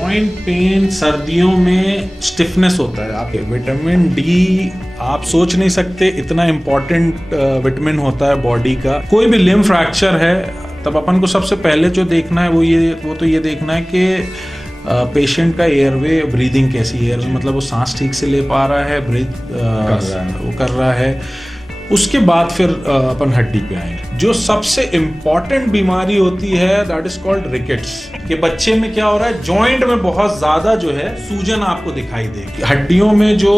Joint pain, सर्दियों में stiffness होता है। आप विटामिन डी आप सोच नहीं सकते इतना इम्पोर्टेंट विटामिन होता है बॉडी का। कोई भी लिम्ब फ्रैक्चर है तब अपन को सबसे पहले जो देखना है वो तो ये देखना है कि पेशेंट का एयरवे, ब्रीदिंग कैसी है, मतलब वो सांस ठीक से ले पा रहा है, वो कर रहा है। उसके बाद फिर अपन हड्डी पे आएंगे। जो सबसे इम्पॉर्टेंट बीमारी होती है दैट इज कॉल्ड रिकेट्स। के बच्चे में क्या हो रहा है, जॉइंट में बहुत ज्यादा जो है सूजन आपको दिखाई देगी। हड्डियों में जो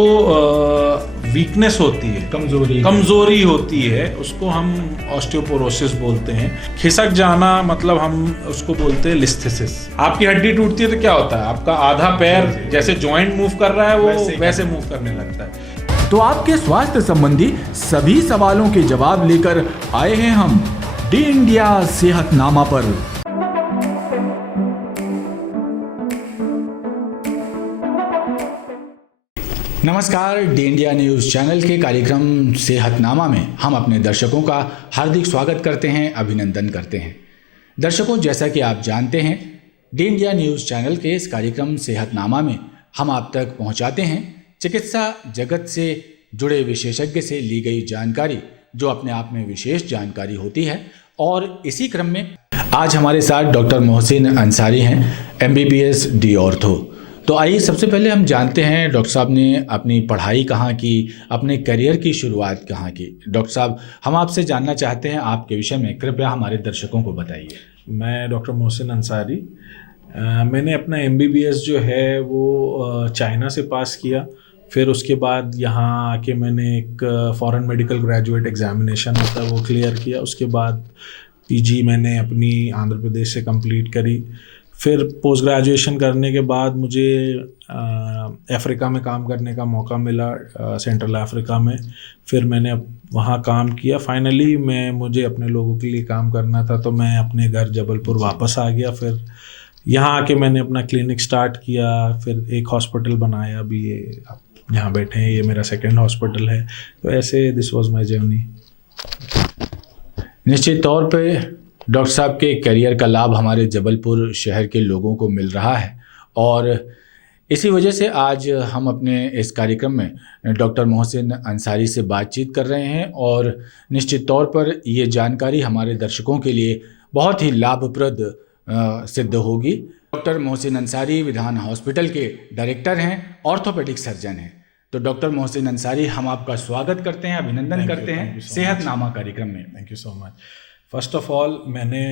वीकनेस होती है, कमजोरी होती है, उसको हम ऑस्टियोपोरोसिस बोलते हैं। खिसक जाना मतलब हम उसको बोलते हैं लिस्थेसिस। आपकी हड्डी टूटती है तो क्या होता है, आपका आधा पैर जैसे जॉइंट मूव कर रहा है वो वैसे मूव करने लगता है। तो आपके स्वास्थ्य संबंधी सभी सवालों के जवाब लेकर आए हैं हम डी इंडिया सेहतनामा पर। नमस्कार, डी इंडिया न्यूज़ चैनल के कार्यक्रम सेहतनामा में हम अपने दर्शकों का हार्दिक स्वागत करते हैं, अभिनंदन करते हैं। दर्शकों, जैसा कि आप जानते हैं, डी इंडिया न्यूज़ चैनल के इस कार्यक्रम सेहतनामा में हम आप तक पहुंचाते हैं चिकित्सा जगत से जुड़े विशेषज्ञ से ली गई जानकारी, जो अपने आप में विशेष जानकारी होती है। और इसी क्रम में आज हमारे साथ डॉक्टर मोहसिन अंसारी हैं, MBBS डी ऑर्थो। तो आइए सबसे पहले हम जानते हैं डॉक्टर साहब ने अपनी पढ़ाई कहाँ की, अपने करियर की शुरुआत कहाँ की। डॉक्टर साहब, हम आपसे जानना चाहते हैं आपके विषय में, कृपया हमारे दर्शकों को बताइए। मैं डॉक्टर मोहसिन अंसारी, मैंने अपना MBBS जो है वो चाइना से पास किया। फिर उसके बाद यहाँ आके मैंने एक फॉरेन मेडिकल ग्रेजुएट एग्जामिनेशन होता है वो क्लियर किया। उसके बाद PG मैंने अपनी आंध्र प्रदेश से कंप्लीट करी। फिर पोस्ट ग्रेजुएशन करने के बाद मुझे अफ्रीका में काम करने का मौका मिला, सेंट्रल अफ्रीका में। फिर मैंने वहाँ काम किया। फाइनली मुझे अपने लोगों के लिए काम करना था, तो मैं अपने घर जबलपुर वापस आ गया। फिर यहाँ आके मैंने अपना क्लिनिक स्टार्ट किया, फिर एक हॉस्पिटल बनाया। अभी ये यहाँ बैठे हैं, ये मेरा सेकंड हॉस्पिटल है। तो ऐसे दिस वाज माय जर्नी। निश्चित तौर पे डॉक्टर साहब के करियर का लाभ हमारे जबलपुर शहर के लोगों को मिल रहा है, और इसी वजह से आज हम अपने इस कार्यक्रम में डॉक्टर मोहसिन अंसारी से बातचीत कर रहे हैं। और निश्चित तौर पर ये जानकारी हमारे दर्शकों के लिए बहुत ही लाभप्रद सिद्ध होगी। डॉक्टर मोहसिन अंसारी विधान हॉस्पिटल के डायरेक्टर हैं, ऑर्थोपेडिक सर्जन हैं। तो डॉक्टर मोहसिन अंसारी, हम आपका स्वागत करते हैं, अभिनंदन करते हैं सेहतनामा कार्यक्रम में। Thank you so much. First of all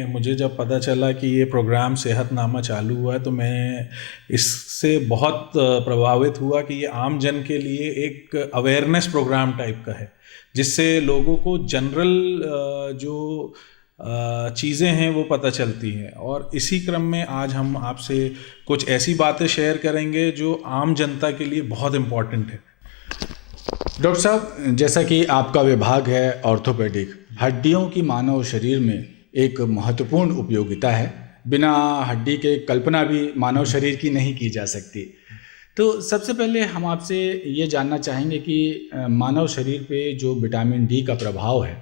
मुझे जब पता चला कि ये प्रोग्राम सेहतनामा चालू हुआ है, तो मैं इससे बहुत प्रभावित हुआ कि ये आम जन के लिए एक अवेयरनेस प्रोग्राम टाइप का है, जिससे लोगों को जनरल जो चीज़ें हैं वो पता चलती हैं। और इसी क्रम में आज हम आपसे कुछ ऐसी बातें शेयर करेंगे जो आम जनता के लिए बहुत इम्पॉर्टेंट है। डॉक्टर साहब, जैसा कि आपका विभाग है ऑर्थोपेडिक, हड्डियों की मानव शरीर में एक महत्वपूर्ण उपयोगिता है। बिना हड्डी के कल्पना भी मानव शरीर की नहीं की जा सकती। तो सबसे पहले हम आपसे ये जानना चाहेंगे कि मानव शरीर पे जो विटामिन डी का प्रभाव है,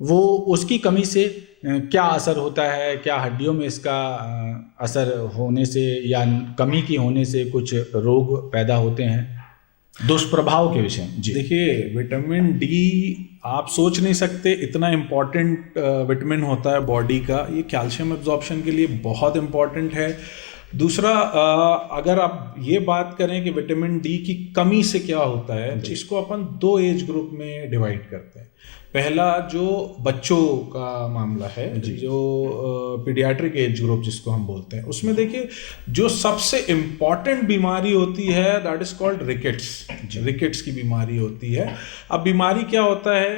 वो उसकी कमी से क्या असर होता है? क्या हड्डियों में इसका असर होने से या कमी की होने से कुछ रोग पैदा होते हैं? दुष्प्रभाव के विषय जी। देखिए, विटामिन डी आप सोच नहीं सकते इतना इम्पॉर्टेंट विटामिन होता है बॉडी का। ये कैल्शियम एब्जॉर्प्शन के लिए बहुत इम्पॉर्टेंट है। दूसरा, अगर आप ये बात करें कि विटामिन डी की कमी से क्या होता है, तो इसको अपन 2 एज ग्रुप में डिवाइड करते हैं। पहला जो बच्चों का मामला है, जो पीडियाट्रिक एज ग्रुप जिसको हम बोलते हैं, उसमें देखिए जो सबसे इम्पॉर्टेंट बीमारी होती है दैट इज कॉल्ड रिकेट्स की बीमारी होती है। अब बीमारी क्या होता है,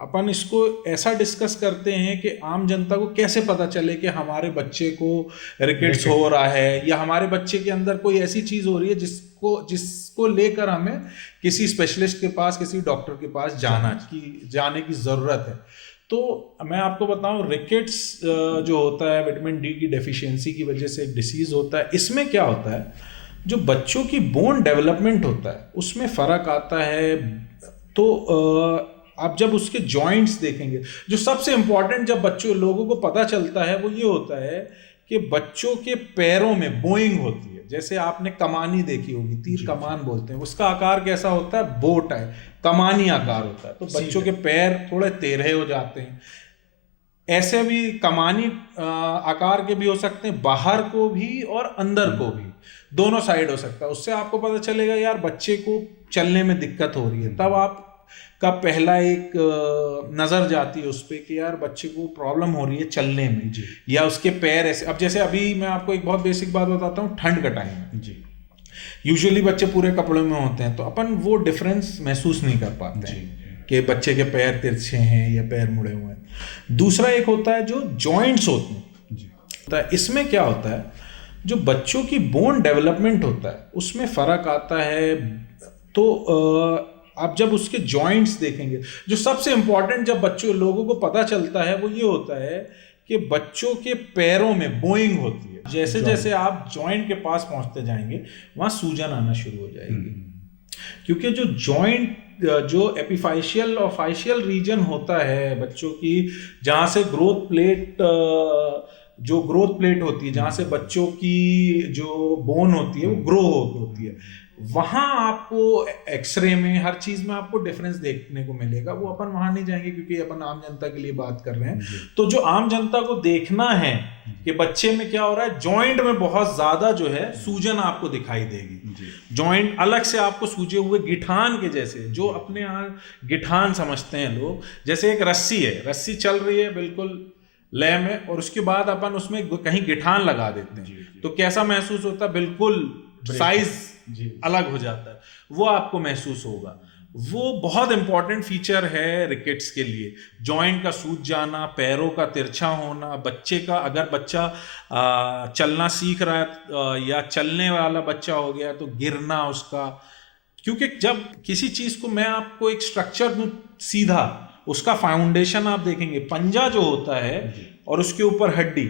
अपन इसको ऐसा डिस्कस करते हैं कि आम जनता को कैसे पता चले कि हमारे बच्चे को रिकेट्स हो रहा है, या हमारे बच्चे के अंदर कोई ऐसी चीज़ हो रही है जिसको लेकर हमें किसी स्पेशलिस्ट के पास, किसी डॉक्टर के पास जाने की ज़रूरत है। तो मैं आपको बताऊं, रिकेट्स जो होता है विटामिन डी की डेफिशिएंसी की वजह से एक डिसीज़ होता है। इसमें क्या होता है, जो बच्चों की बोन डेवलपमेंट होता है उसमें फ़र्क आता है। तो आप जब उसके जॉइंट्स देखेंगे, जो सबसे इम्पॉर्टेंट जब लोगों को पता चलता है वो ये होता है कि बच्चों के पैरों में बोइंग होती है। जैसे आपने कमानी देखी होगी, तीर कमान बोलते हैं, उसका आकार कैसा होता है, बोट है, कमानी आकार होता है। तो बच्चों के पैर थोड़े टेढ़े हो जाते हैं। ऐसे भी कमानी आकार के भी हो सकते हैं, बाहर को भी और अंदर को भी, दोनों साइड हो सकता है। उससे आपको पता चलेगा यार बच्चे को चलने में दिक्कत हो रही है। तब आप का पहला एक नज़र जाती है उस पर कि यार बच्चे को प्रॉब्लम हो रही है चलने में, या उसके पैर ऐसे। अब जैसे अभी मैं आपको एक बहुत बेसिक बात बताता हूँ, ठंड का टाइम है जी, यूजुअली बच्चे पूरे कपड़ों में होते हैं, तो अपन वो डिफरेंस महसूस नहीं कर पाते हैं कि बच्चे के पैर तिरछे हैं या पैर मुड़े हुए हैं। दूसरा एक होता है जो जॉइंट्स होते हैं, इसमें क्या होता है, जो बच्चों की बोन डेवलपमेंट होता है उसमें फ़र्क आता है। तो आप जब उसके जॉइंट्स देखेंगे, जो सबसे इम्पॉर्टेंट जब बच्चों लोगों को पता चलता है वो ये होता है कि बच्चों के पैरों में बोइंग होती है। जैसे जैसे आप जॉइंट के पास पहुंचते जाएंगे वहाँ सूजन आना शुरू हो जाएगी, क्योंकि जो जॉइंट, जो एपिफाइशियल और फाइशियल रीजन होता है बच्चों की, जहाँ से ग्रोथ प्लेट, जो ग्रोथ प्लेट होती है, जहाँ से बच्चों की जो बोन होती है वो ग्रो होती है, वहाँ आपको एक्सरे में हर चीज में आपको डिफरेंस देखने को मिलेगा। वो अपन वहां नहीं जाएंगे क्योंकि अपन आम जनता के लिए बात कर रहे हैं। तो जो आम जनता को देखना है कि बच्चे में क्या हो रहा है, जॉइंट में बहुत ज्यादा जो है सूजन आपको दिखाई देगी। जॉइंट अलग से आपको सूजे हुए गिठान के जैसे, जो अपने यहाँ गिठान समझते हैं लोग, जैसे एक रस्सी है, रस्सी चल रही है बिल्कुल लय में, और उसके बाद अपन उसमें कहीं गिठान लगा देते हैं, तो कैसा महसूस होता है, बिल्कुल साइज अलग हो जाता है, वो आपको महसूस होगा। वो बहुत इंपॉर्टेंट फीचर है रिकेट्स के लिए। जॉइंट का सूज जाना, पैरों का तिरछा होना, बच्चे का, अगर बच्चा चलना सीख रहा है या चलने वाला बच्चा हो गया तो गिरना उसका, क्योंकि जब किसी चीज को, मैं आपको एक स्ट्रक्चर दूं सीधा, उसका फाउंडेशन आप देखेंगे, पंजा जो होता है और उसके ऊपर हड्डी,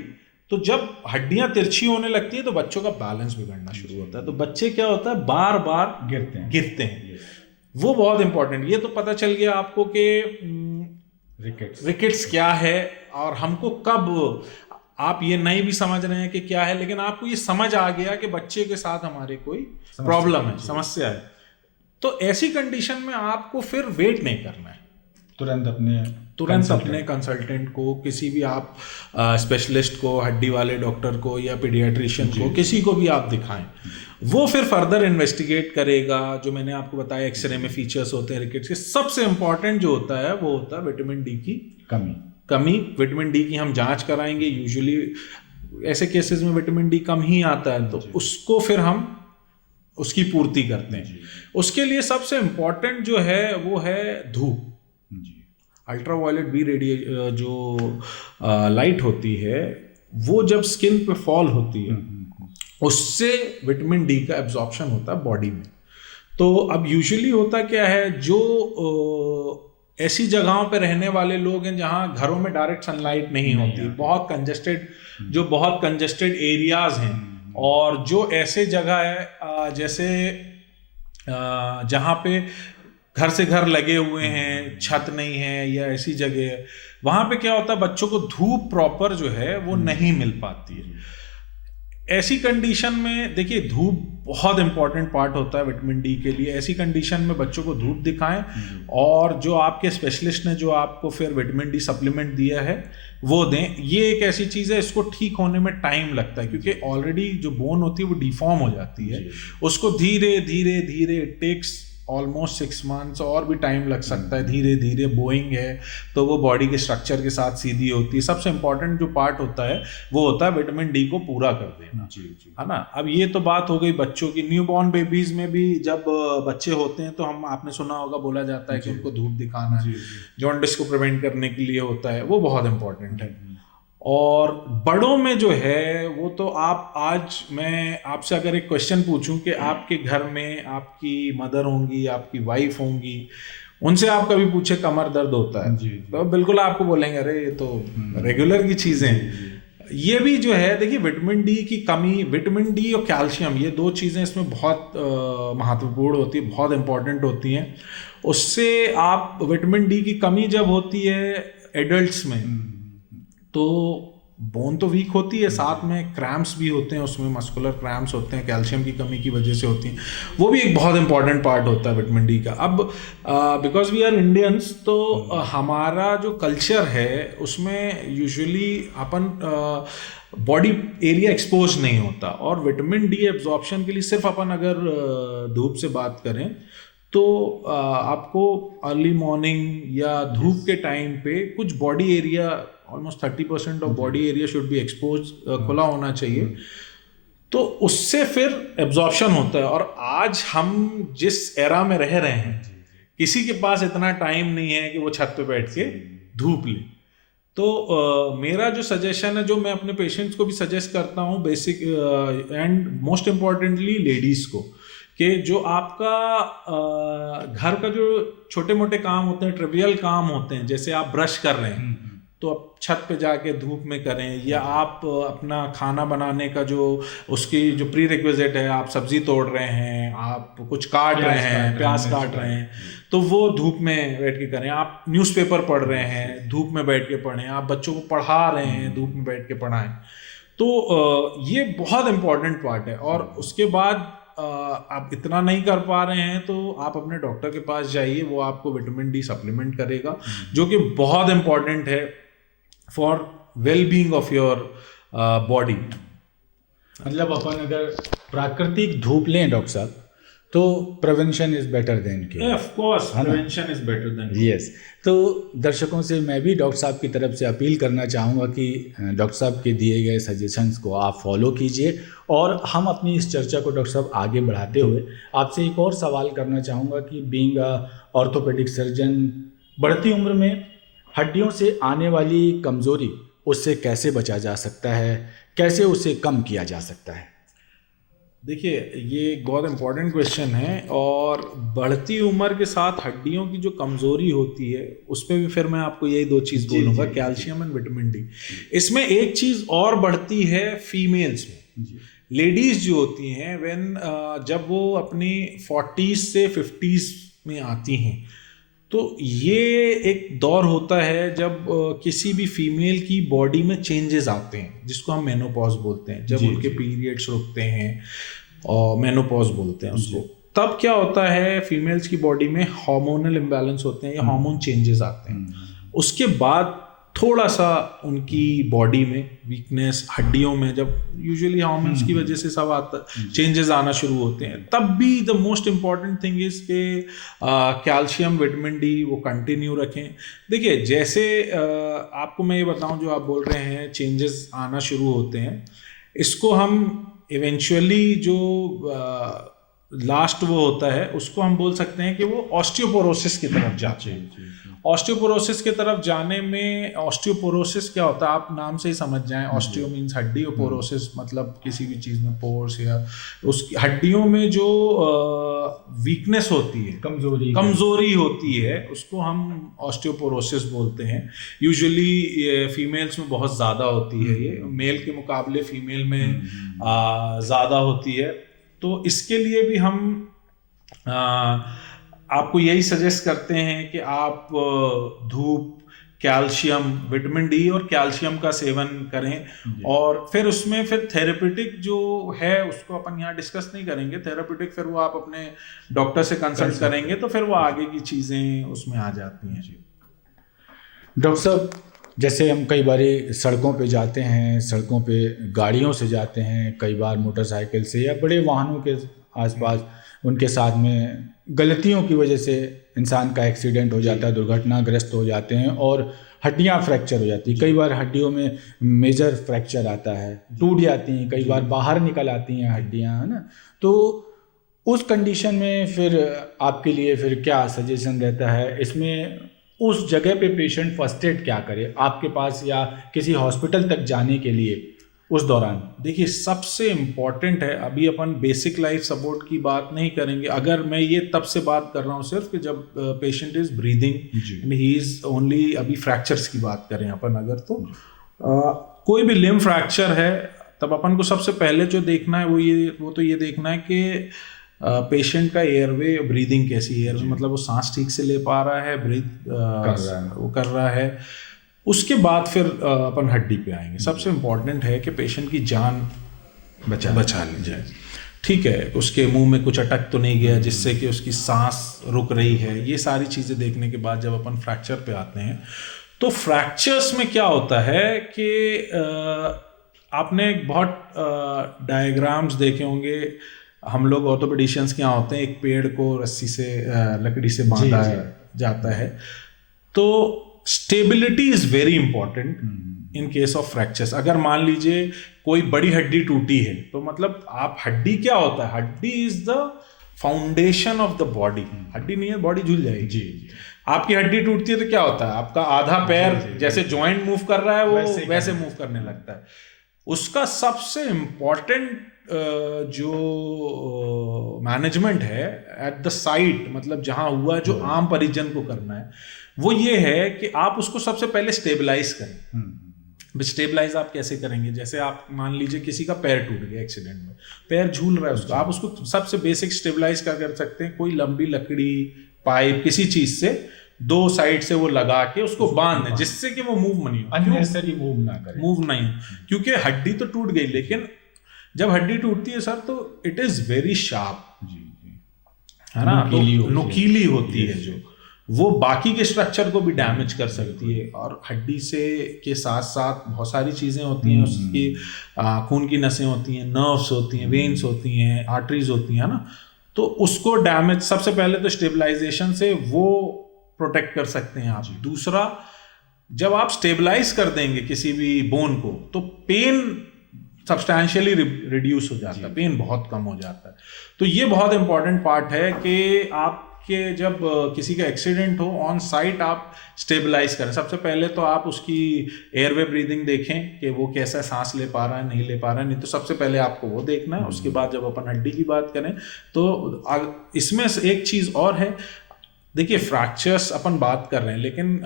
तो जब हड्डियां तिरछी होने लगती है तो बच्चों का बैलेंस बिगड़ना शुरू होता है, तो बच्चे क्या होता है, बार बार गिरते हैं। वो बहुत इंपॉर्टेंट, ये तो पता चल गया आपको कि रिकेट्स क्या है, और हमको कब, आप ये नहीं भी समझ रहे हैं कि क्या है, लेकिन आपको ये समझ आ गया कि बच्चे के साथ हमारे कोई प्रॉब्लम है, समस्या है। तो ऐसी कंडीशन में आपको फिर वेट नहीं करना है, तुरंत अपने कंसल्टेंट को, किसी भी आप स्पेशलिस्ट को, हड्डी वाले डॉक्टर को या पीडियाट्रिशियन को, किसी को भी आप दिखाएं, वो फिर फर्दर इन्वेस्टिगेट करेगा। जो मैंने आपको बताया एक्सरे में फीचर्स होते हैं रिकेट्स के, सबसे इंपॉर्टेंट जो होता है वो होता है विटामिन डी की कमी। विटामिन डी की हम जांच कराएंगे, यूजुअली ऐसे केसेस में विटामिन डी कम ही आता है, तो उसको फिर हम उसकी पूर्ति करते हैं। उसके लिए सबसे इंपॉर्टेंट जो है वो है धूप। अल्ट्रावायलेट बी रेडिएशन, जो लाइट होती है, वो जब स्किन पे फॉल होती है, उससे विटामिन डी का एब्जॉर्प्शन होता है बॉडी में। तो अब यूजुअली होता क्या है, जो ऐसी जगहों पे रहने वाले लोग हैं जहाँ घरों में डायरेक्ट सनलाइट नहीं होती, बहुत कंजेस्टेड एरियाज हैं, और जो ऐसे जगह है जैसे जहाँ पे घर से घर लगे हुए हैं, छत नहीं है या ऐसी जगह है, वहाँ पे क्या होता है, बच्चों को धूप प्रॉपर जो है वो नहीं मिल पाती है। ऐसी कंडीशन में देखिए, धूप बहुत इंपॉर्टेंट पार्ट होता है विटामिन डी के लिए। ऐसी कंडीशन में बच्चों को धूप दिखाएं, और जो आपके स्पेशलिस्ट ने जो आपको फिर विटामिन डी सप्लीमेंट दिया है वो दें। ये एक ऐसी चीज़ है, इसको ठीक होने में टाइम लगता है, क्योंकि ऑलरेडी जो बोन होती है वो डिफॉर्म हो जाती है। उसको धीरे धीरे धीरे, इट टेक्स ऑलमोस्ट 6 मंथ्स, और भी टाइम लग सकता है। धीरे धीरे बोइंग है तो वो बॉडी के स्ट्रक्चर के साथ सीधी होती है। सबसे इंपॉर्टेंट जो पार्ट होता है वो होता है विटामिन डी को पूरा कर देना, है ना। अब ये तो बात हो गई बच्चों की। न्यूबॉर्न बेबीज में भी जब बच्चे होते हैं तो आपने सुना होगा, बोला जाता है कि उनको धूप दिखाना है, जॉन्डिस को प्रिवेंट करने के लिए होता है, वो बहुत इंपॉर्टेंट है। और बड़ों में जो है वो तो आप, आज मैं आपसे अगर एक क्वेश्चन पूछूं कि आपके घर में आपकी मदर होंगी, आपकी वाइफ होंगी, उनसे आप कभी पूछे कमर दर्द होता है, तो बिल्कुल आपको बोलेंगे अरे ये तो रेगुलर की चीज़ें हैं। ये भी जो है, देखिए विटामिन डी की कमी, विटामिन डी और कैल्शियम, ये दो चीज़ें इसमें बहुत महत्वपूर्ण होती है, बहुत इंपॉर्टेंट होती हैं। उससे आप, विटामिन डी की कमी जब होती है एडल्ट्स में, तो बोन तो वीक होती है, साथ में क्रैम्प्स भी होते हैं, उसमें मस्कुलर क्रैम्प्स होते हैं, कैल्शियम की कमी की वजह से होती हैं, वो भी एक बहुत इंपॉर्टेंट पार्ट होता है विटामिन डी का। अब बिकॉज वी आर इंडियंस, तो हमारा जो कल्चर है उसमें यूजुअली अपन बॉडी एरिया एक्सपोज नहीं होता, और विटामिन डी एब्जॉर्प्शन के लिए सिर्फ अपन अगर धूप से बात करें तो आपको अर्ली मॉर्निंग या धूप के टाइम पे कुछ body area, almost 30% of body area should be expose, खुला होना चाहिए, तो उससे फिर एब्जॉर्प्शन होता है। और आज हम जिस एरा में रह रहे हैं, किसी के पास इतना टाइम नहीं है कि वो छत पे बैठ के धूप ले। तो मेरा जो सजेशन है, जो मैं अपने पेशेंट्स को भी सजेस्ट करता हूँ, basic and most importantly ladies को, कि जो आपका घर का जो छोटे मोटे काम होते हैं, ट्रिवियल काम होते हैं, जैसे आप ब्रश कर रहे हैं तो आप छत पे जाके धूप में करें, या आप अपना खाना बनाने का जो उसकी जो प्री रिक्विजिट है, आप सब्जी तोड़ रहे हैं, आप कुछ काट रहे हैं, प्याज काट रहे हैं, तो वो धूप में बैठ के करें। आप न्यूज़पेपर पढ़ रहे हैं, धूप में बैठ के पढ़ें। आप बच्चों को पढ़ा रहे हैं, धूप में बैठ के पढ़ाएं। तो ये बहुत इम्पॉर्टेंट पार्ट है। और उसके बाद आप इतना नहीं कर पा रहे हैं तो आप अपने डॉक्टर के पास जाइए, वो आपको विटामिन डी सप्लीमेंट करेगा, जो कि बहुत इम्पॉर्टेंट है for well being of your body. मतलब अपन अगर प्राकृतिक धूप लें डॉक्टर साहब, तो prevention is better than cure. Of course prevention is better than. Yes, तो दर्शकों से मैं भी डॉक्टर साहब की तरफ से अपील करना चाहूँगा कि डॉक्टर साहब के दिए गए सजेशंस को आप फॉलो कीजिए। और हम अपनी इस चर्चा को डॉक्टर साहब आगे बढ़ाते हुए आपसे एक और सवाल करना चाहूँगा कि बीइंग अ ऑर्थोपेडिक सर्जन, बढ़ती उम्र में हड्डियों से आने वाली कमज़ोरी, उससे कैसे बचा जा सकता है, कैसे उसे कम किया जा सकता है? देखिए, ये एक बहुत इम्पोर्टेंट क्वेश्चन है। और बढ़ती उम्र के साथ हड्डियों की जो कमज़ोरी होती है, उस पर भी फिर मैं आपको यही दो चीज़ बोलूँगा, कैल्शियम एंड विटामिन डी। इसमें एक चीज़ और बढ़ती है फीमेल्स में। लेडीज़ जो होती हैं, जब वो अपनी 40s से 50s में आती हैं, तो ये एक दौर होता है जब किसी भी फीमेल की बॉडी में चेंजेस आते हैं, जिसको हम मेनोपॉज बोलते हैं। जब उनके पीरियड्स रुकते हैं और मेनोपॉज बोलते हैं उसको, तब क्या होता है, फीमेल्स की बॉडी में हार्मोनल इम्बैलेंस होते हैं या हार्मोन चेंजेस आते हैं। उसके बाद थोड़ा सा उनकी बॉडी में वीकनेस, हड्डियों में, जब यूजुअली हार्मोन्स की वजह से सब आता, चेंजेस आना शुरू होते हैं, तब भी the most important thing is के कैल्शियम, विटामिन डी वो कंटिन्यू रखें। देखिए, जैसे आपको मैं ये बताऊं, जो आप बोल रहे हैं चेंजेस आना शुरू होते हैं, इसको हम इवेंचुअली जो लास्ट वो होता है, उसको हम बोल सकते हैं कि वो ऑस्टियोपोरोसिस की तरफ जाते हैं। ऑस्टियोपोरोसिस के तरफ जाने में, ऑस्टियोपोरोसिस क्या होता है आप नाम से ही समझ जाएं। ऑस्टियो मीन्स हड्डी, और पोरोसिस मतलब किसी भी चीज़ में पोर्स, या उसकी हड्डियों में जो वीकनेस होती है, कमज़ोरी होती है, उसको हम ऑस्टियोपोरोसिस बोलते हैं। यूजुअली फीमेल्स में बहुत ज़्यादा होती है ये, मेल के मुकाबले फीमेल में ज़्यादा होती है। तो इसके लिए भी हम आपको यही सजेस्ट करते हैं कि आप धूप, कैल्शियम, विटामिन डी और कैल्शियम का सेवन करें। और फिर उसमें फिर थेरेप्यूटिक जो है उसको अपन यहाँ डिस्कस नहीं करेंगे। थेरेप्यूटिक फिर वो आप अपने डॉक्टर से कंसल्ट करेंगे तो फिर वो आगे की चीज़ें उसमें आ जाती हैं। डॉक्टर साहब, जैसे हम कई बार सड़कों पे जाते हैं, सड़कों पे गाड़ियों से जाते हैं, कई बार मोटरसाइकिल से या बड़े वाहनों के आसपास, उनके साथ में गलतियों की वजह से इंसान का एक्सीडेंट हो जाता है, दुर्घटनाग्रस्त हो जाते हैं और हड्डियां फ्रैक्चर हो जाती हैं। कई बार हड्डियों में मेजर फ्रैक्चर आता है, टूट जाती हैं, कई बार बाहर निकल आती हैं हड्डियां, है ना। तो उस कंडीशन में फिर आपके लिए फिर क्या सजेशन रहता है इसमें? उस जगह पे पेशेंट फर्स्ट एड क्या करे आपके पास या किसी हॉस्पिटल तक जाने के लिए उस दौरान? देखिए, सबसे इम्पॉर्टेंट है, अभी अपन बेसिक लाइफ सपोर्ट की बात नहीं करेंगे। अगर मैं ये तब से बात कर रहा हूँ सिर्फ कि जब patient is breathing and he is only, अभी फ्रैक्चर्स की बात करें अपन अगर, तो कोई भी लिम्ब फ्रैक्चर है, तब अपन को सबसे पहले जो देखना है वो तो ये देखना है कि पेशेंट का एयरवे, ब्रीदिंग कैसी है, एयरवे मतलब वो सांस ठीक से ले पा रहा है, ब्रीथ वो कर रहा है। उसके बाद फिर अपन हड्डी पे आएंगे। सबसे इम्पॉर्टेंट है कि पेशेंट की जान बचा ली जाए। ठीक है, उसके मुंह में कुछ अटक तो नहीं गया जिससे कि उसकी सांस रुक रही है। ये सारी चीज़ें देखने के बाद जब अपन फ्रैक्चर पे आते हैं तो फ्रैक्चर्स में क्या होता है कि आपने बहुत डायग्राम्स देखे होंगे। हम लोग ऑर्थोपेडिशियंस के यहाँ होते हैं, एक पेड़ को रस्सी से लकड़ी से बांधा जाता है। तो stability is very important in case of fractures. अगर मान लीजिए कोई बड़ी हड्डी टूटी है तो मतलब आप, हड्डी क्या होता है, हड्डी is the foundation of the body. हड्डी नहीं है, बॉडी झूल जाएगी। जी। आपकी हड्डी टूटती है तो क्या होता है, आपका आधा पैर जैसे जॉइंट मूव कर रहा है वो वैसे मूव करने लगता है। उसका सबसे इम्पॉर्टेंट जो मैनेजमेंट है एट द साइट, मतलब जहां हुआ, जो आम परिजन को करना है, वो ये है कि आप उसको सबसे पहले स्टेबलाइज करें। स्टेबलाइज आप कैसे करेंगे, जैसे आप मान लीजिए किसी का पैर टूट गया एक्सीडेंट में, पैर झूल रहा है उसका, आप उसको सबसे बेसिक स्टेबलाइज क्या कर सकते हैं, कोई लंबी लकड़ी, पाइप, किसी चीज से दो साइड से वो लगा के उसको बांध दें जिससे कि वो मूव नहीं हो, अननेसेसरी मूव ना करें, मूव नहीं हो। क्योंकि हड्डी तो टूट गई, लेकिन जब हड्डी टूटती है सर तो इट इज वेरी शार्प, है ना, नुकीली होती है जो वो बाकी के स्ट्रक्चर को भी डैमेज कर सकती है। और हड्डी से के साथ साथ बहुत सारी चीज़ें होती हैं, उसकी खून की नसें होती हैं, नर्व्स होती हैं, वेन्स होती हैं, आर्टरीज होती हैं ना, तो उसको डैमेज सबसे पहले तो स्टेबलाइजेशन से वो प्रोटेक्ट कर सकते हैं आप। दूसरा, जब आप स्टेबलाइज कर देंगे किसी भी बोन को तो पेन सब्सटैंशियली रिड्यूस हो जाता है, पेन बहुत कम हो जाता है। तो ये बहुत इंपॉर्टेंट पार्ट है कि आपके जब किसी का एक्सीडेंट हो ऑन साइट आप स्टेबलाइज करें। सबसे पहले तो आप उसकी एयरवे ब्रीदिंग देखें कि वो कैसा सांस ले पा रहा है, नहीं ले पा रहा है, नहीं तो सबसे पहले आपको वो देखना है। उसके बाद जब अपन हड्डी की बात करें तो इसमें एक चीज़ और है, देखिए फ्रैक्चर्स अपन बात कर रहे हैं लेकिन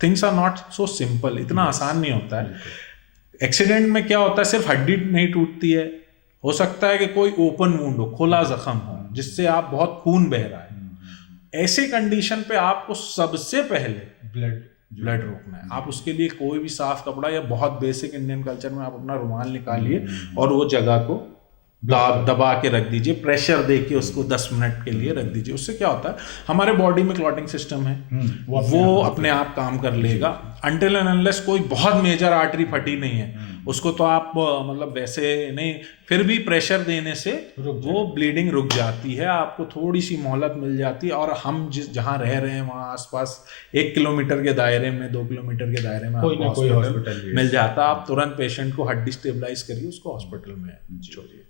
things are not so simple, इतना आसान नहीं होता है। एक्सीडेंट में क्या होता है, सिर्फ हड्डी नहीं टूटती है, हो सकता है कि कोई ओपन वुंड हो, खुला जख्म हो जिससे आप बहुत खून बह रहा है। ऐसे कंडीशन पे आपको सबसे पहले ब्लड रोकना है। आप उसके लिए कोई भी साफ कपड़ा या बहुत बेसिक इंडियन कल्चर में आप अपना रुमाल निकालिए और वो जगह को दबा के रख दीजिए, प्रेशर दे के उसको 10 मिनट के लिए रख दीजिए। उससे क्या होता है, हमारे बॉडी में क्लॉटिंग सिस्टम है, वो अपने आप काम कर लेगा। अनटिल एंड अनलेस कोई बहुत मेजर आर्टरी फटी नहीं है, उसको तो आप मतलब वैसे नहीं, फिर भी प्रेशर देने से वो ब्लीडिंग रुक जाती है, आपको थोड़ी सी मोहलत मिल जाती है। और हम जहाँ रह रहे हैं वहाँ आसपास 1 किलोमीटर के दायरे में, 2 किलोमीटर के दायरे में कोई ना कोई हॉस्पिटल मिल जाता है। आप तुरंत पेशेंट को हड्डी स्टेबलाइज करिए, उसको हॉस्पिटल में छोड़िए।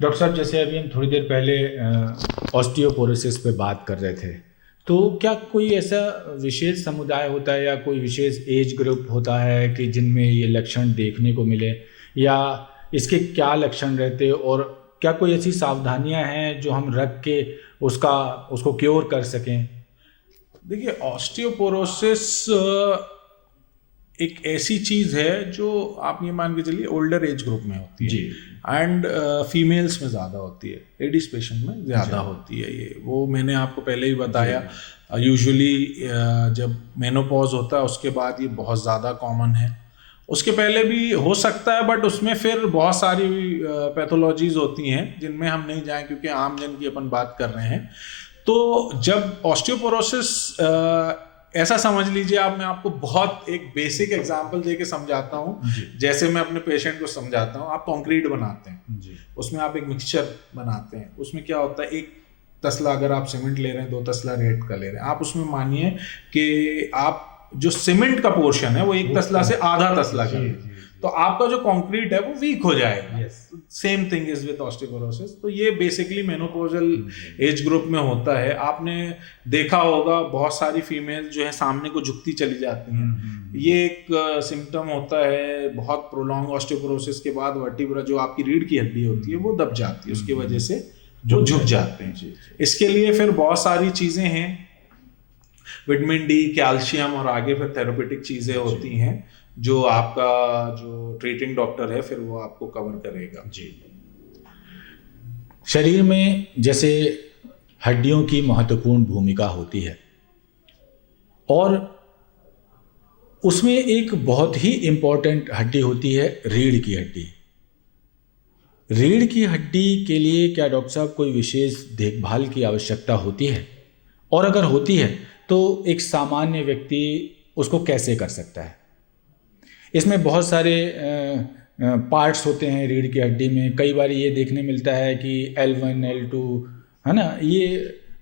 डॉक्टर साहब, जैसे अभी हम थोड़ी देर पहले ऑस्टियोपोरोसिस पे बात कर रहे थे, तो क्या कोई ऐसा विशेष समुदाय होता है या कोई विशेष एज ग्रुप होता है कि जिनमें ये लक्षण देखने को मिले, या इसके क्या लक्षण रहते, और क्या कोई ऐसी सावधानियां हैं जो हम रख के उसको क्योर कर सकें? देखिए, ऑस्टियोपोरोसिस एक ऐसी चीज़ है जो आप ये मान के चलिए ओल्डर एज ग्रुप में होती है जी, एंड फीमेल्स में ज़्यादा होती है, लेडीज पेशेंट में ज़्यादा होती है। ये वो मैंने आपको पहले ही बताया, यूजुअली जब मेनोपॉज होता है उसके बाद ये बहुत ज़्यादा कॉमन है। उसके पहले भी हो सकता है, बट उसमें फिर बहुत सारी पैथोलॉजीज होती हैं जिनमें हम नहीं जाएं क्योंकि आम जन की अपन बात कर रहे हैं। तो जब ऑस्टियोपोरोसिस ऐसा समझ लीजिए आप, मैं आपको बहुत एक बेसिक एग्जांपल देके समझाता हूँ, जैसे मैं अपने पेशेंट को समझाता हूँ। आप कंक्रीट बनाते हैं जी, उसमें आप एक मिक्सचर बनाते हैं, उसमें क्या होता है, 1 तसला अगर आप सीमेंट ले रहे हैं, 2 तसला रेत का ले रहे हैं, आप उसमें मानिए कि आप जो सीमेंट का पोर्शन है वो 1 तसला से आधा तसला कर, तो आपका जो कंक्रीट है वो वीक हो जाएगा। Same thing is with osteoporosis. तो ये बेसिकली मेनोपॉजल एज ग्रुप में होता है। आपने देखा होगा बहुत सारी फीमेल जो है सामने को झुकती चली जाती हैं, ये एक सिम्टम होता है। बहुत प्रोलॉन्ग ऑस्टियोपोरोसिस के बाद वर्टिब्रा, जो आपकी रीढ़ की हड्डी होती है, वो दब जाती है, उसकी वजह से जो झुक जाते हैं। इसके लिए फिर बहुत सारी चीज़ें हैं, विटामिन डी, कैल्शियम और आगे फिर थेरेपेटिक चीज़ें होती हैं जो आपका जो ट्रीटिंग डॉक्टर है फिर वो आपको कवर करेगा जी। शरीर में जैसे हड्डियों की महत्वपूर्ण भूमिका होती है, और उसमें एक बहुत ही इम्पोर्टेंट हड्डी होती है रीढ़ की हड्डी। रीढ़ की हड्डी के लिए क्या डॉक्टर साहब कोई विशेष देखभाल की आवश्यकता होती है, और अगर होती है तो एक सामान्य व्यक्ति उसको कैसे कर सकता है? इसमें बहुत सारे पार्ट्स होते हैं रीढ़ की हड्डी में। कई बार ये देखने मिलता है कि L1 L2 है ना, ये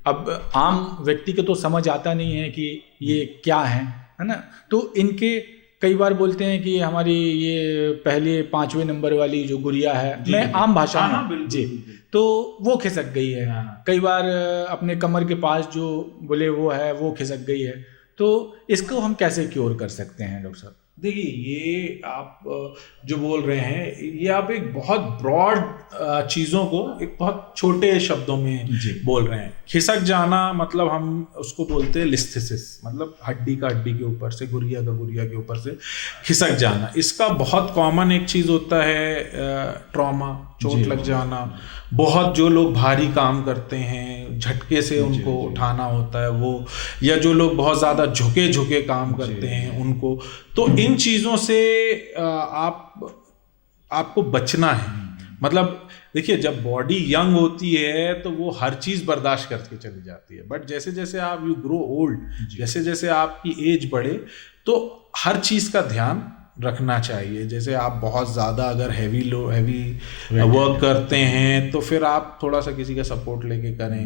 अब आम व्यक्ति को तो समझ आता नहीं है कि ये क्या है ना। तो इनके कई बार बोलते हैं कि हमारी ये पहले 5वें नंबर वाली जो गुड़िया है, मैं आम भाषा में जी, तो वो खिसक गई है। कई बार अपने कमर के पास जो बोले वो है वो खिसक गई है। तो इसको हम कैसे क्योर कर सकते हैं डॉक्टर साहब? देखिए, ये आप जो बोल रहे हैं ये आप एक बहुत ब्रॉड चीज़ों को एक बहुत छोटे शब्दों में बोल रहे हैं। खिसक जाना मतलब हम उसको बोलते हैं लिस्थेसिस, मतलब हड्डी का हड्डी के ऊपर से, गुड़िया का गुड़िया के ऊपर से खिसक जाना। इसका बहुत कॉमन एक चीज़ होता है ट्रॉमा, चोट लग जाना। बहुत जो लोग भारी काम करते हैं, झटके से उनको उठाना होता है वो, या जो लोग बहुत ज़्यादा झुके झुके काम करते हैं उनको, तो इन चीज़ों से आपको बचना है। मतलब देखिए, जब बॉडी यंग होती है तो वो हर चीज़ बर्दाश्त करके चली जाती है, बट जैसे जैसे आप यू ग्रो ओल्ड, जैसे जैसे आपकी एज बढ़े तो हर चीज़ का ध्यान रखना चाहिए। जैसे आप बहुत ज़्यादा अगर हैवी वर्क करते हैं तो फिर आप थोड़ा सा किसी का सपोर्ट लेके करें,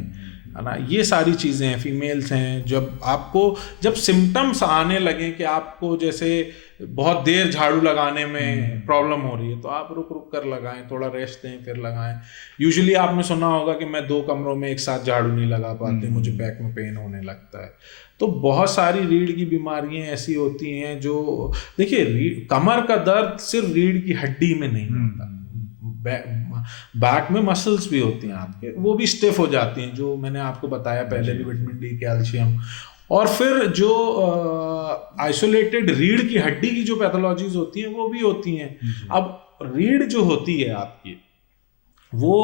है ना। ये सारी चीज़ें हैं। फीमेल्स हैं, जब सिम्टम्स आने लगे कि आपको जैसे बहुत देर झाड़ू लगाने में प्रॉब्लम हो रही है, तो आप रुक रुक कर लगाएं, थोड़ा रेस्ट दें फिर लगाएं। यूजुअली आपने सुना होगा कि मैं 2 कमरों में एक साथ झाड़ू नहीं लगा पाते, मुझे बैक में पेन होने लगता है। तो बहुत सारी रीढ़ की बीमारियां ऐसी होती हैं जो, देखिए, कमर का दर्द सिर्फ रीढ़ की हड्डी में नहीं होता, बैक में मसल्स भी होती हैं आपके, वो भी स्टिफ हो जाती हैं, जो मैंने आपको बताया पहले भी, विटामिन डी, कैल्शियम। और फिर जो आइसोलेटेड रीढ़ की हड्डी की जो पैथोलॉजीज होती हैं वो भी होती हैं। अब रीढ़ जो होती है आपकी, वो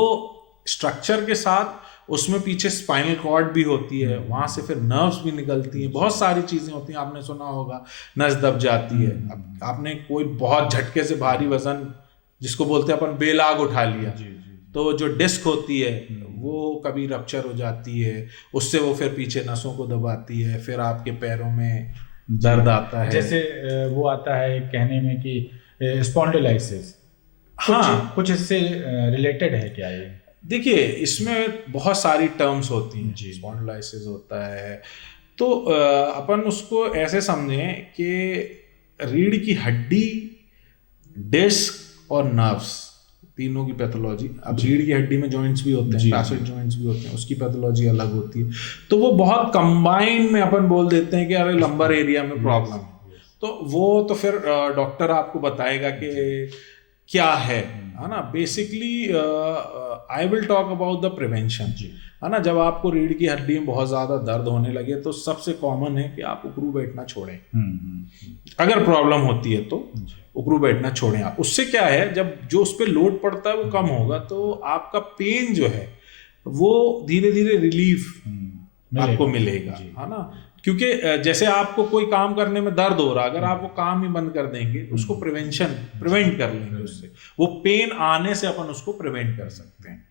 स्ट्रक्चर के साथ उसमें पीछे स्पाइनल कॉर्ड भी होती है, वहाँ से फिर नर्व्स भी निकलती हैं, बहुत सारी चीज़ें होती हैं। आपने सुना होगा नस दब जाती है। अब आपने कोई बहुत झटके से भारी वजन, जिसको बोलते हैं अपन बेलाग, उठा लिया, तो जो डिस्क होती है वो कभी रप्चर हो जाती है, उससे वो फिर पीछे नसों को दबाती है, फिर आपके पैरों में दर्द आता है। जैसे वो आता है कहने में कि स्पॉन्डिलाइसिस, हाँ, कुछ इससे रिलेटेड है क्या ये? देखिए, इसमें बहुत सारी टर्म्स होती हैं। स्पॉन्डिलाइसिस होता है तो अपन उसको ऐसे समझें कि रीढ़ की हड्डी, डिस्क और नर्व्स, तीनों की पैथोलॉजी। अब रीढ़ की हड्डी में जॉइंट्स भी होते हैं, टैसिड जॉइंट्स भी होते हैं, उसकी पैथोलॉजी अलग होती है। तो वो बहुत कंबाइन में अपन बोल देते हैं कि अरे लंबर एरिया में प्रॉब्लम है, तो वो तो फिर डॉक्टर आपको बताएगा कि क्या है ना। Basically I will talk about the prevention, है ना। जब आपको रीढ़ की हड्डी में बहुत ज़्यादा दर्द होने लगे तो सबसे कॉमन है कि आप उकड़ू बैठना छोड़ें। अगर प्रॉब्लम होती है तो उकड़ू बैठना छोड़ें आप। उससे क्या है, जब जो उस पर लोड पड़ता है वो कम होगा तो आपका पेन जो है वो धीरे धीरे रिलीफ आपको मिलेगा, है ना। क्योंकि जैसे आपको कोई काम करने में दर्द हो रहा, अगर आप वो काम ही बंद कर देंगे, उसको प्रिवेंट कर लेंगे, उससे वो पेन आने से अपन उसको प्रिवेंट कर सकते हैं।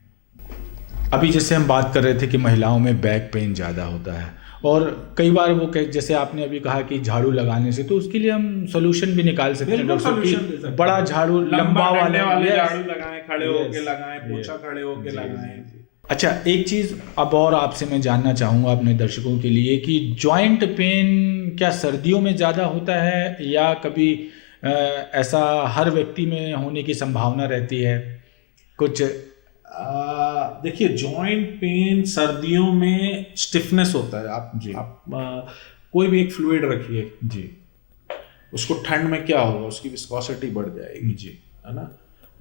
अभी जैसे हम बात कर रहे थे कि महिलाओं में बैक पेन ज़्यादा होता है, और कई बार वो जैसे आपने अभी कहा कि झाड़ू लगाने से, तो उसके लिए हम सोल्यूशन भी निकाल सकते हैं। बड़ा झाड़ू, लंबा वाले झाड़ू लगाएं, खड़े होके लगाएं, पोछा खड़े होके लगाएं। अच्छा, एक चीज़ अब और आपसे मैं जानना चाहूँगा अपने दर्शकों के लिए कि जॉइंट पेन क्या सर्दियों में ज़्यादा होता है, या कभी ऐसा हर व्यक्ति में होने की संभावना रहती है कुछ? देखिए, जॉइंट पेन सर्दियों में स्टिफनेस होता है। आप कोई भी एक फ्लूइड रखिए जी, उसको ठंड में क्या होगा, उसकी विस्कोसिटी बढ़ जाएगी जी, है ना,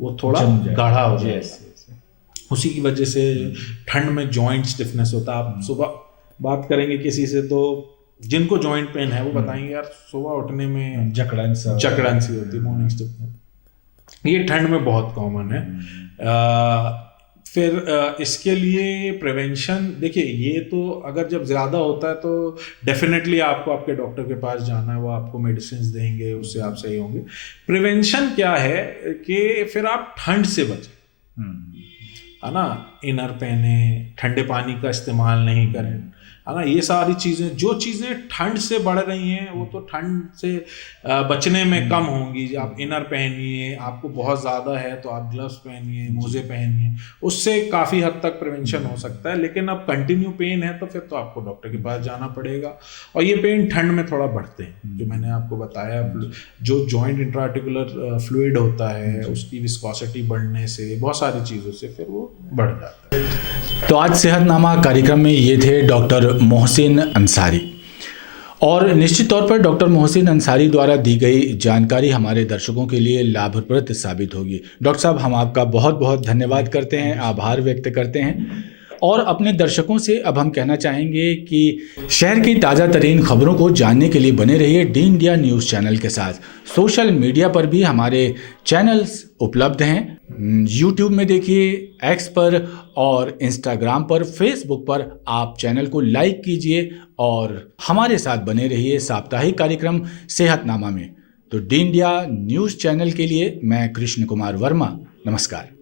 वो थोड़ा गाढ़ा हो जाएगा। उसी की वजह से ठंड में जॉइंट स्टिफनेस होता है। आप सुबह बात करेंगे किसी से तो जिनको जॉइंट पेन है वो बताएंगे यार सुबह उठने में जकड़न सी होती है, मॉर्निंग स्टिफनेस। ये ठंड में बहुत कॉमन है। फिर इसके लिए प्रिवेंशन, देखिए ये तो अगर जब ज़्यादा होता है तो डेफिनेटली आपको आपके डॉक्टर के पास जाना है, वो आपको मेडिसिन देंगे, उससे आप सही होंगे। प्रिवेंशन क्या है कि फिर आप ठंड से बचें, है ना, इनर पहने, ठंडे पानी का इस्तेमाल नहीं करें, है ना। ये सारी चीज़ें, जो चीज़ें ठंड से बढ़ रही हैं वो तो ठंड से बचने में कम होंगी। आप इनर पहनिए, आपको बहुत ज़्यादा है तो आप ग्लव्स पहनिए, मोजे पहनिए, उससे काफ़ी हद तक प्रिवेंशन हो सकता है। लेकिन अब कंटिन्यू पेन है तो फिर तो आपको डॉक्टर के पास जाना पड़ेगा। और ये पेन ठंड में थोड़ा बढ़ते हैं, जो मैंने आपको बताया, जो जॉइंट इंट्राआर्टिकुलर फ्लूइड होता है उसकी विस्कोसिटी बढ़ने से, बहुत सारी चीज़ों से फिर वो बढ़ जाता है। तो आज सेहतनामा कार्यक्रम में ये थे डॉक्टर मोहसिन अंसारी, और निश्चित तौर पर डॉक्टर मोहसिन अंसारी द्वारा दी गई जानकारी हमारे दर्शकों के लिए लाभप्रद साबित होगी। डॉक्टर साहब, हम आपका बहुत बहुत धन्यवाद करते हैं, आभार व्यक्त करते हैं, और अपने दर्शकों से अब हम कहना चाहेंगे कि शहर की ताज़ा तरीन खबरों को जानने के लिए बने रहिए डी इंडिया न्यूज़ चैनल के साथ। सोशल मीडिया पर भी हमारे चैनल्स उपलब्ध हैं, यूट्यूब में देखिए, एक्स पर और इंस्टाग्राम पर, फेसबुक पर आप चैनल को लाइक कीजिए और हमारे साथ बने रहिए साप्ताहिक कार्यक्रम सेहतनामा में। तो डी इंडिया न्यूज़ चैनल के लिए मैं कृष्ण कुमार वर्मा, नमस्कार।